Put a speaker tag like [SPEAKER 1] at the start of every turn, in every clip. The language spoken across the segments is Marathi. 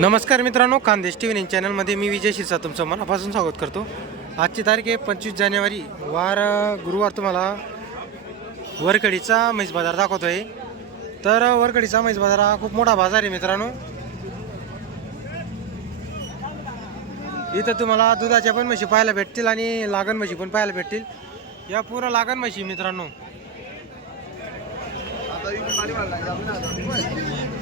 [SPEAKER 1] नमस्कार मित्रांनो खानदेश टी व्ही न्यूज चॅनलमध्ये मी विजय शिरसा तुमचं मनापासून स्वागत करतो. आजची तारीख आहे पंचवीस जानेवारी. वार गुरुवार तुम्हाला वरकडीचा म्हैस बाजार दाखवतो आहे तर वरकडीचा म्हैस बाजार हा खूप मोठा बाजार आहे मित्रांनो. इथं तुम्हाला दुधाच्या पण म्हशी पाहायला भेटतील आणि लागण म्हशी पण पाहायला भेटतील. या पूर्ण लागण म्हशी मित्रांनो.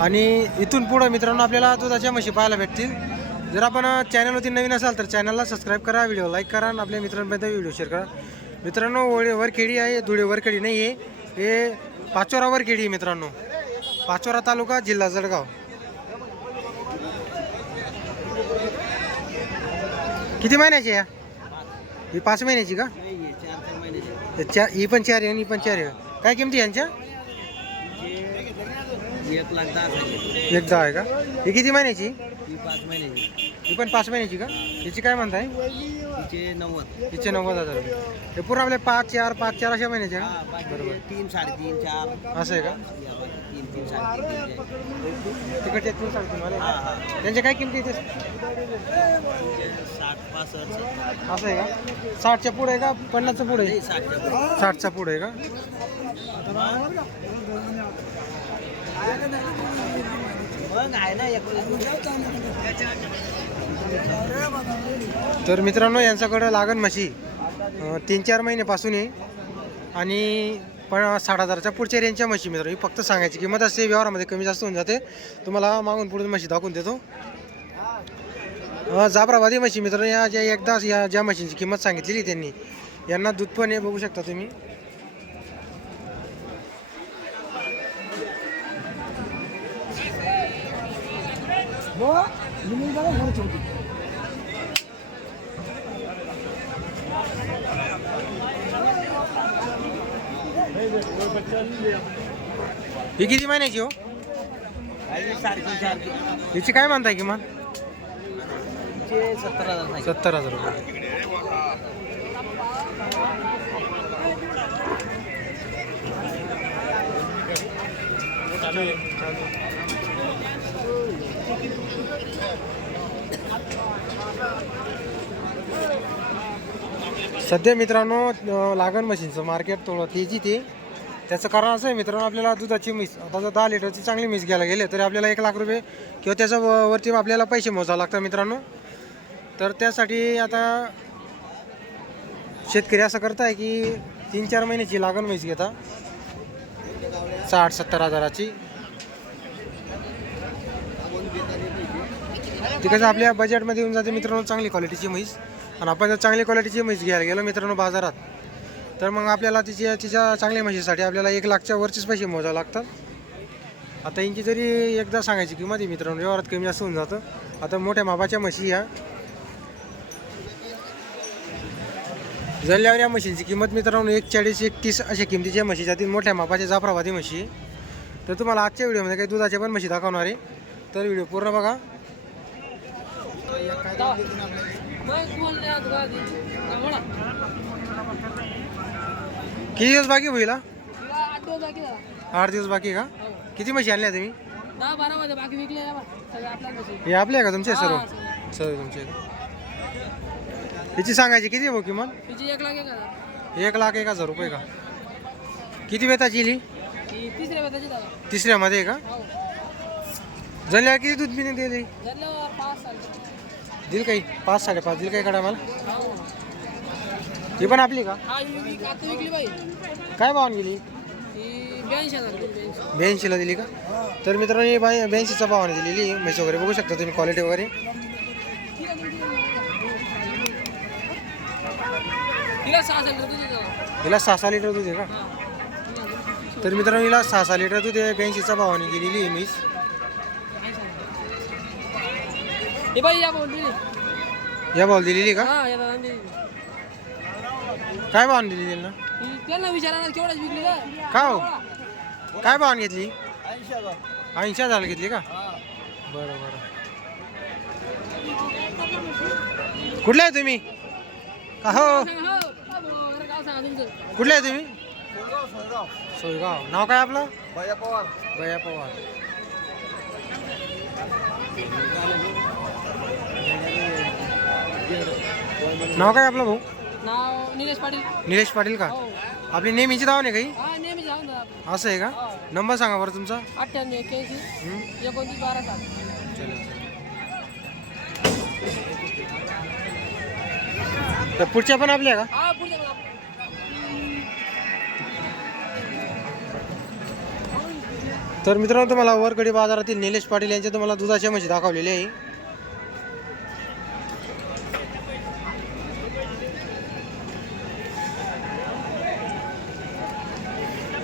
[SPEAKER 1] आणि इथून पुढं मित्रांनो आपल्याला दुधाच्या म्हशी पाहायला भेटतील. जर आपण चॅनलवरती नवीन असाल तर चॅनलला सबस्क्राईब करा व्हिडिओ लाईक करा आणि आपल्या मित्रांपर्यंत व्हिडिओ शेअर करा. मित्रांनो वडे वरखेडी आहे धुळे वरखेडी नाही आहे हे पाचोरा वरखेडी आहे मित्रांनो. पाचोरा तालुका जिल्हा जळगाव. किती महिन्याची या? ही पाच महिन्याची का? चार ही पण चार आहे आणि ही पण चार आहे. काय किमती यांच्या?
[SPEAKER 2] एक लाख दहा हजार
[SPEAKER 1] एक दहा आहे का? ही किती महिन्याची?
[SPEAKER 2] ही पाच महिन्याची.
[SPEAKER 1] ही पण पाच महिन्याची का? हिची काय म्हणताय?
[SPEAKER 2] तिचे नव्वद.
[SPEAKER 1] हिचे नव्वद हजार रुपये. हे पूर्ण आपले पाच चार पाच चार अशा महिन्याचे का? बरोबर.
[SPEAKER 2] तीन साडेतीन चार.
[SPEAKER 1] असं आहे का?
[SPEAKER 2] तीन तीन साडेतीन.
[SPEAKER 1] तिकडचे तीन साडेतीन वाले
[SPEAKER 2] हा हा.
[SPEAKER 1] त्यांच्या काय किमती
[SPEAKER 2] तिचे साठ पासष्ट.
[SPEAKER 1] असं आहे का? साठच्या पुढे आहे का? पन्नासच्या पुढे
[SPEAKER 2] साठच्या पुढे.
[SPEAKER 1] आहे का? तर मित्रांनो यांच्याकडं लागण म्हशी तीन चार महिन्यापासून आहे. आणि पण साठ हजारच्या पुढच्या रेंजच्या म्हशी मित्र ही फक्त सांगायची किंमत असते व्यवहारामध्ये कमी जास्त होऊन जाते. तुम्हाला मागून पुढे म्हशी दाखवून देतो. अं, जाफराबादी म्हशी मित्र या ज्या एकदा या ज्या म्हशींची किंमत सांगितलेली त्यांनी यांना दूध पण आहे बघू शकता तुम्ही. ही किती महिन्याची हो हिची काय म्हणताय किमान
[SPEAKER 2] सत्तर हजार.
[SPEAKER 1] सत्तर हजार रुपये सध्या मित्रांनो लागण मशीनचं मार्केट थोडं तेजी ते. त्याचं कारण असं आहे मित्रांनो आपल्याला दुधाची मीस आता जर दहा लिटरची चांगली मीस घ्यायला गेले तरी आपल्याला एक लाख रुपये किंवा त्याच्या वरती आपल्याला पैसे मोजावं लागतात मित्रांनो. तर त्यासाठी आता शेतकरी असं करताय की तीन चार महिन्याची लागण म्हैस घेता. साठ सत्तर हजाराची. ती कसं आपल्या बजेटमध्ये येऊन जाते मित्रांनो चांगली क्वालिटीची म्हैस. आणि आपण जर चांगली क्वालिटीची म्हैस घ्यायला गेलो मित्रांनो बाजारात तर मग आपल्याला तिच्या तिच्या चांगल्या म्हशीसाठी आपल्याला एक लाखच्या वरचेच पैसे मोजावे लागतात. आता यांची जरी एकदा सांगायची किंमत आहे मित्रांनो व्यवहारात कमी जास्त होऊन जातं. आता मोठ्या मापाच्या म्हशी ह्या जल्ल्यावर या म्हशींची किंमत मित्रांनो एक चाळीस एक तीस अशा किमतीच्या म्हशी जातील मोठ्या मापाच्या जाफराबादी म्हशी. तर तुम्हाला आजच्या व्हिडिओमध्ये काही दुधाच्या पण म्हशी दाखवणार आहे. तर व्हिडिओ पूर्ण बघा. किती दिवस बाकी होईल? आठ दिवस बाकी का? किती म्हशी आणल्या तुम्ही? हे आपले का तुमचे सर्व? सर्व तुमचे? याची सांगायची किती भाऊ किमान
[SPEAKER 3] एक लाख एक हजार.
[SPEAKER 1] एक लाख एक हजार रुपये का? किती वेताची ही? तिसऱ्यामध्ये का?
[SPEAKER 3] हो.
[SPEAKER 1] जल्ल्यावर किती दूध पिणे दिली? दिल काही? पाच साडेपाच दिल काही कडा मला
[SPEAKER 3] हो
[SPEAKER 1] पण आपली का? काय भावान गेली? ब्याऐंशीला दिली का? तर मित्रांनो ही बाई भावाने दिलेली. म्हैस वगैरे बघू शकता तुम्ही क्वालिटी वगैरे. हिला सहा सहा लिटर दूध आहे का. तर मित्रांनो हिला सहा सहा लिटर दूध आहे. ब्याऐंशीचा भावाने गेलेली आहे म्हैस.
[SPEAKER 3] हे बाई या बोल दिली.
[SPEAKER 1] या भाव दिलेली का?
[SPEAKER 3] हा या दादा दिली
[SPEAKER 1] काय भावाने दिली त्यांना?
[SPEAKER 3] ही त्यांना विचारा केवढ्याच विकली का
[SPEAKER 1] का हो? काय भावाने घेतली? ऐंशी हजार. घेतली का? बरं बरं. कुठले आहे तुम्ही? का हो?
[SPEAKER 3] सांगा, हो. हा, भाऊ, गाव सांगा तुमचं.
[SPEAKER 1] कुठले आहे तुम्ही? सोयगाव नाव काय आपलं?
[SPEAKER 2] भैया पवार.
[SPEAKER 1] गया पवार. नाव काय आपलं भाऊ?
[SPEAKER 3] नाव निलेश पाटील.
[SPEAKER 1] निलेश पाटील का?
[SPEAKER 3] हो.
[SPEAKER 1] आपली नेहमीची नाही काही
[SPEAKER 3] हा? नेहमी जाऊन जा आपण.
[SPEAKER 1] असं आहे का? नंबर सांगा बरं तुमचा.
[SPEAKER 3] अठ्ठ्याण्णव
[SPEAKER 1] हं?
[SPEAKER 3] एकोणतीस बारा सात.
[SPEAKER 1] तर पुढच्या पण आपल्या का?
[SPEAKER 3] हा पुढच्या.
[SPEAKER 1] तर मित्रांनो तुम्हाला वरकडी बाजारातील निलेश पाटील यांचे तुम्हाला दुधाच्या म्हशी दाखवलेले आहे.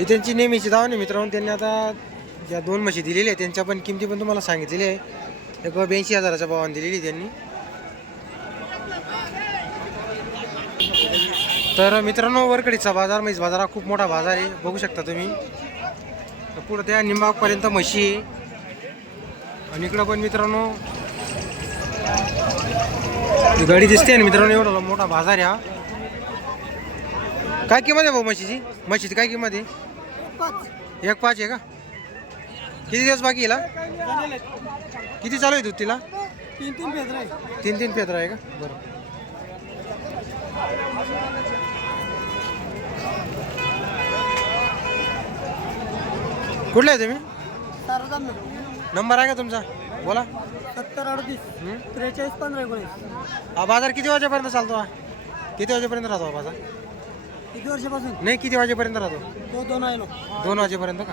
[SPEAKER 1] ही त्यांची नेहमीची धाव नाही मित्रांनो त्यांनी आता ज्या दोन म्हशी दिलेल्या आहेत त्यांच्या पण किमती पण तुम्हाला सांगितलेली आहे. एक ब्याऐंशी हजाराच्या भावाने दिलेली त्यांनी. तर मित्रांनो वरकडीचा बाजार म्हैस बाजार हा खूप मोठा बाजार आहे. बघू शकता तुम्ही. तर पुढं त्या निंबापर्यंत म्हशी आहे. आणि इकडं पण मित्रांनो गाडी दिसते ना मित्रांनो एवढा मोठा बाजार आहे हा. काय किंमत आहे भाऊ म्हशीची? म्हशीची काय किंमत आहे? एक पाच आहे का? किती दिवस बाकी हिला? किती चालू आहे दूध तिला?
[SPEAKER 2] तीन तीन पेत्र आहे.
[SPEAKER 1] तीन तीन आहे का? बरं. कुठला आहे तुम्ही? नंबर आहे का तुमचा? बोला.
[SPEAKER 2] सत्तर अडतीस? त्रेचाळीस पंधरा एकोणीस.
[SPEAKER 1] हा बाजार किती वाजेपर्यंत चालतो हा? किती वाजेपर्यंत राहतो हा बाजार?
[SPEAKER 2] किती वर्षापासून?
[SPEAKER 1] नाही किती वाजेपर्यंत राहतो?
[SPEAKER 2] तो दोन आहे लोक.
[SPEAKER 1] दोन वाजेपर्यंत का?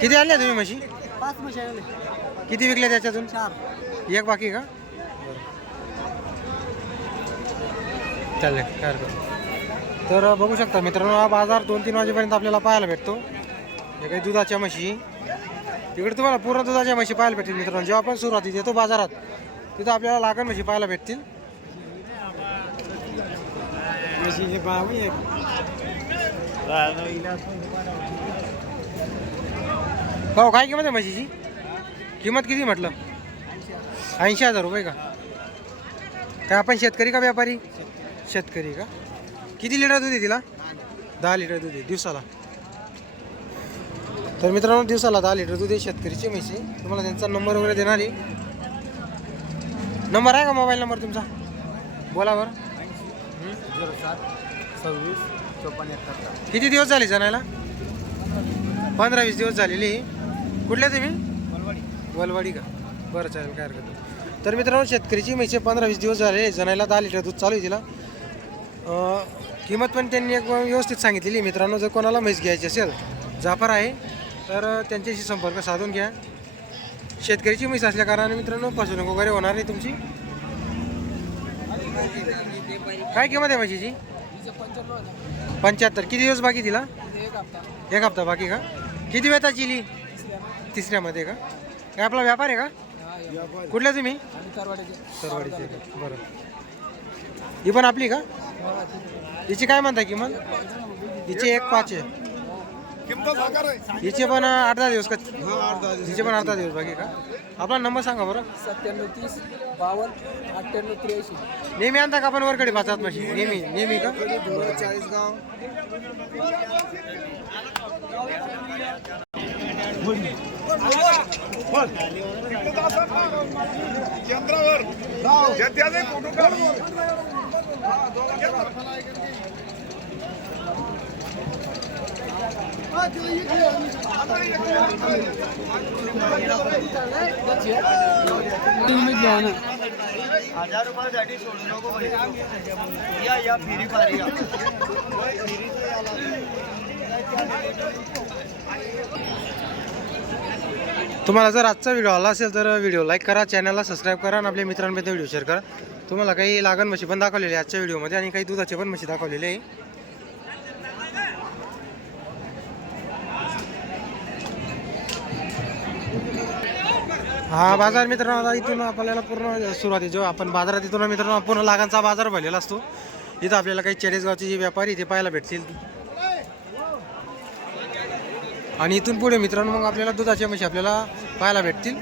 [SPEAKER 1] किती आणल्या तुम्ही म्हशी?
[SPEAKER 2] पाच म्हशी आहे
[SPEAKER 1] किती विकल्या त्याच्यातून?
[SPEAKER 2] चार.
[SPEAKER 1] एक बाकी का? चालेल काय हरकत नाही. तर बघू शकता मित्रांनो हा बाजार दोन तीन वाजेपर्यंत आपल्याला पाहायला भेटतो. हे काही दुधाच्या म्हशी. तिकडे तुम्हाला पूर्ण दुधाच्या म्हशी पाहायला भेटतील मित्रांनो. जेव्हा आपण सुरुवातीत येतो बाजारात तिथं आपल्याला लागण म्हशी पाहायला भेटतील.
[SPEAKER 2] म्हशीचे भाव एक
[SPEAKER 1] हो काय किंमत आहे म्हशीची किंमत किती म्हटलं ऐंशी हजार रुपये का काय आपण शेतकरी का व्यापारी शेतकरी का किती लिटर दूध आहे तिला दहा लिटर दूध आहे दिवसाला तर मित्रांनो दिवसाला दहा लिटर दूध आहे शेतकरीची म्हशी तुम्हाला त्यांचा नंबर वगैरे देणार आहे नंबर आहे का मोबाईल नंबर तुमचा बोला बरं
[SPEAKER 2] झिरो सात सव्वीस चोपन्न एकाहत्तर.
[SPEAKER 1] किती दिवस झाले जणायला? पंधरा वीस दिवस झालेली कुठल्या तुम्ही? वलवाडी का? बरं चालेल काय हरकत नाही. तर मित्रांनो शेतकरीची म्हैसे पंधरा वीस दिवस झाले. जणायला दहा लिटर दूध चालू आहे तिला. अं, किंमत पण त्यांनी एक व्यवस्थित सांगितलेली आहे. मित्रांनो जर कोणाला म्हैस घ्यायची असेल जाफर आहे तर त्यांच्याशी संपर्क साधून घ्या. शेतकरीची म्हैस असल्या कारणाने मित्रांनो फसवणूक वगैरे होणार नाही तुमची. काय किंमत आहे म्हशीची? पंच्याहत्तर. किती दिवस बाकी तिला?
[SPEAKER 3] एक हप्ता
[SPEAKER 1] बाकी का? किती वेळ चिली? तिसऱ्यामध्ये का? काय आपला व्यापार आहे का? कुठल्या तुम्ही? सरवाडीचे बरं. ही पण आपली का? हिची काय म्हणता किंमत? हिची एक पाच आहे. हिचे पण आठ दहा दिवस का हिचे पण आठ दहा दिवस बाकी का? आपला नंबर सांगा बरं.
[SPEAKER 3] सत्त्याण्णव तीस बावन्न अठ्ठ्याण्णव त्र्याऐंशी.
[SPEAKER 1] नेहमी आणता का आपण वरकडे पाचात म्हशी? नेहमी नेहमी का?
[SPEAKER 2] चाळीसगाव हजार रुपयासाठी सोडू नको या या फिरी पारी या
[SPEAKER 1] तुम्हाला जर आजचा व्हिडिओ आला असेल तर व्हिडिओ लाईक करा चॅनलला सबस्क्राईब करा आणि आपल्या मित्रांपर्यंत व्हिडिओ शेअर करा. तुम्हाला काही लागण म्हशी पण दाखवलेली आहे आजच्या व्हिडिओमध्ये आणि काही दुधाचे पण म्हशी दाखवलेले आहे. हा बाजार मित्रांनो आता इथून आपल्याला पूर्ण सुरुवाती जो आपण बाजारात इथून मित्रांनो पूर्ण लागांचा बाजार भरलेला असतो. इथं आपल्याला काही चाळीसगावचे जे व्यापारी ते पाहायला भेटतील. आणि इथून पुढे मित्रांनो मग आपल्याला दुधाच्या म्हशी आपल्याला पाहायला भेटतील.